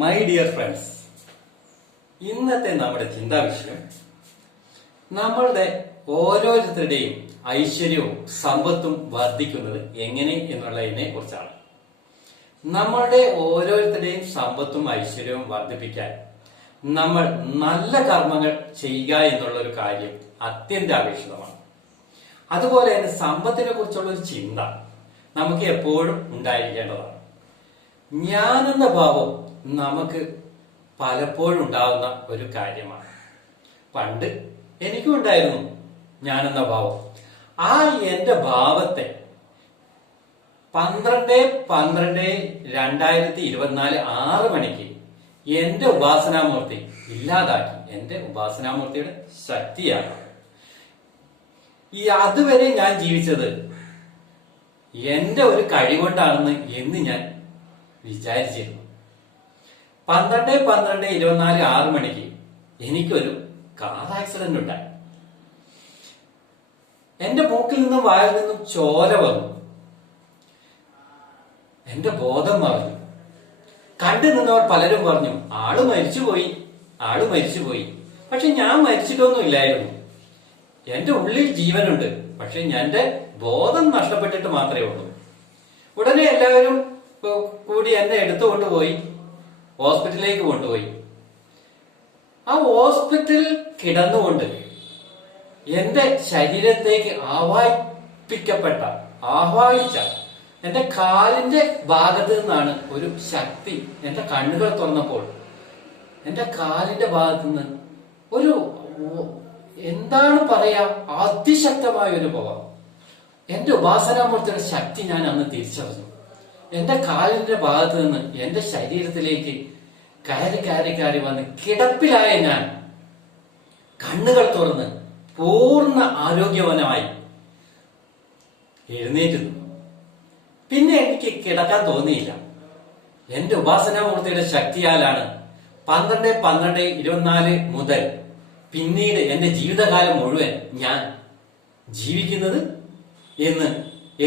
My dear friends, ഇന്നത്തെ നമ്മുടെ ചിന്താ വിഷയം നമ്മളുടെ ഓരോരുത്തരുടെയും ഐശ്വര്യവും സമ്പത്തും വർദ്ധിക്കുന്നത് എങ്ങനെ എന്നുള്ളതിനെ കുറിച്ചാണ്. നമ്മളുടെ ഓരോരുത്തരുടെയും സമ്പത്തും ഐശ്വര്യവും വർദ്ധിപ്പിക്കാൻ നമ്മൾ നല്ല കർമ്മങ്ങൾ ചെയ്യുക എന്നുള്ള ഒരു കാര്യം അത്യന്താപേക്ഷിതമാണ്. അതുപോലെ തന്നെ സമ്പത്തിനെ കുറിച്ചുള്ള ഒരു ചിന്ത നമുക്ക് എപ്പോഴും ഉണ്ടായിരിക്കേണ്ടതാണ്. ഞാനെന്ന ഭാവം നമുക്ക് പലപ്പോഴും ഉണ്ടാകുന്ന ഒരു കാര്യമാണ്. പണ്ട് എനിക്കും ഉണ്ടായിരുന്നു ഞാനെന്ന ഭാവം. ആ എന്റെ ഭാവത്തെ 12/12/2024 6 മണിക്ക് എന്റെ ഉപാസനാമൂർത്തി ഇല്ലാതാക്കി. എന്റെ ഉപാസനാമൂർത്തിയുടെ ശക്തിയാണ്. അതുവരെ ഞാൻ ജീവിച്ചത് എന്റെ ഒരു കഴിവുകൊണ്ടാണെന്ന് എന്ന് ഞാൻ വിചാരിച്ചിരുന്നു. 12/12/2024 6 മണിക്ക് എനിക്കൊരു കാർ ആക്സിഡന്റ് ഉണ്ടായി. എന്റെ മൂക്കിൽ നിന്നും വായിൽ നിന്നും ചോര വന്നു. എന്റെ ബോധം മറന്നു. കണ്ടു നിന്നവർ പലരും പറഞ്ഞു, ആള് മരിച്ചുപോയി. പക്ഷെ ഞാൻ മരിച്ചിട്ടൊന്നുമില്ലായിരുന്നു. എന്റെ ഉള്ളിൽ ജീവനുണ്ട്. പക്ഷെ എന്റെ ബോധം നഷ്ടപ്പെട്ടിട്ട് മാത്രമേ ഉള്ളൂ. ഉടനെ എല്ലാവരും കൂടി എന്നെ എടുത്തുകൊണ്ടുപോയി ഹോസ്പിറ്റലിലേക്ക് കൊണ്ടുപോയി. ആ ഹോസ്പിറ്റലിൽ കിടന്നുകൊണ്ട് എന്റെ ശരീരത്തേക്ക് ആവാഹിച്ച എന്റെ കാലിന്റെ ഭാഗത്ത് നിന്നാണ് ഒരു ശക്തി. എന്റെ കണ്ണുകൾ തുറന്നപ്പോൾ എന്റെ കാലിന്റെ ഭാഗത്ത് നിന്ന് ഒരു എന്താണ് പറയാ അതിശക്തമായ ഒരു ഭാവം. എന്റെ ഉപാസനാമൂർത്തിയുടെ ശക്തി ഞാൻ അന്ന് തിരിച്ചറിഞ്ഞു. എന്റെ കാലിന്റെ ഭാഗത്ത് നിന്ന് എന്റെ ശരീരത്തിലേക്ക് കയറി വന്ന് കിടപ്പിലായ ഞാൻ കണ്ണുകൾ തുറന്ന് പൂർണ്ണ ആരോഗ്യവാനായി എഴുന്നേറ്റുന്നു. പിന്നെ എനിക്ക് കിടക്കാൻ തോന്നിയില്ല. എന്റെ ഉപാസനാമൂർത്തിയുടെ ശക്തിയാലാണ് 12/12/24 മുതൽ പിന്നീട് എന്റെ ജീവിതകാലം മുഴുവൻ ഞാൻ ജീവിക്കുന്നത്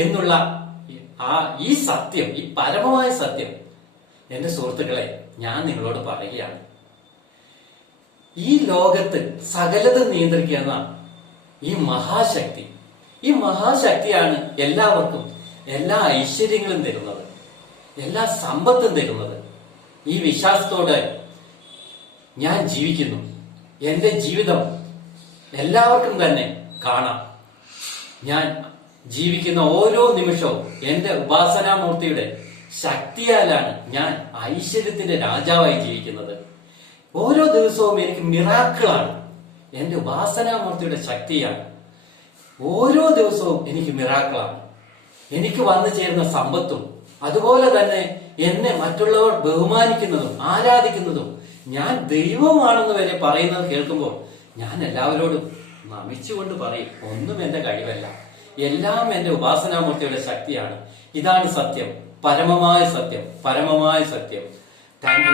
എന്നുള്ള ഈ സത്യം, ഈ പരമമായ സത്യം എന്റെ സുഹൃത്തുക്കളെ ഞാൻ നിങ്ങളോട് പറയുകയാണ്. ഈ ലോകത്ത് സകലതും നിയന്ത്രിക്കുന്ന ഈ മഹാശക്തിയാണ് എല്ലാവർക്കും എല്ലാ ഐശ്വര്യങ്ങളും തരുന്നത്, എല്ലാ സമ്പത്തും തരുന്നത്. ഈ വിശ്വാസത്തോടെ ഞാൻ ജീവിക്കുന്നു. എന്റെ ജീവിതം എല്ലാവർക്കും തന്നെ കാണാം. ഞാൻ ജീവിക്കുന്ന ഓരോ നിമിഷവും എന്റെ ഉപാസനാമൂർത്തിയുടെ ശക്തിയാലാണ് ഞാൻ ഐശ്വര്യത്തിന്റെ രാജാവായി ജീവിക്കുന്നത്. ഓരോ ദിവസവും എനിക്ക് മിറാക്കിളാണ്. എന്റെ ഉപാസനാമൂർത്തിയുടെ ശക്തിയാണ്. ഓരോ ദിവസവും എനിക്ക് മിറാക്കിളാണ്. എനിക്ക് വന്നു ചേരുന്ന സമ്പത്തും അതുപോലെ തന്നെ എന്നെ മറ്റുള്ളവർ ബഹുമാനിക്കുന്നതും ആരാധിക്കുന്നതും ഞാൻ ദൈവമാണെന്ന് വരെ പറയുന്നത് കേൾക്കുമ്പോൾ ഞാൻ എല്ലാവരോടും നമിച്ചുകൊണ്ട് പറയും, ഒന്നും എന്റെ കഴിവല്ല, എല്ലാം എന്റെ ഉപാസനാമൂർത്തിയുടെ ശക്തിയാണ്. ഇതാണ് സത്യം, പരമമായ സത്യം. Thank you.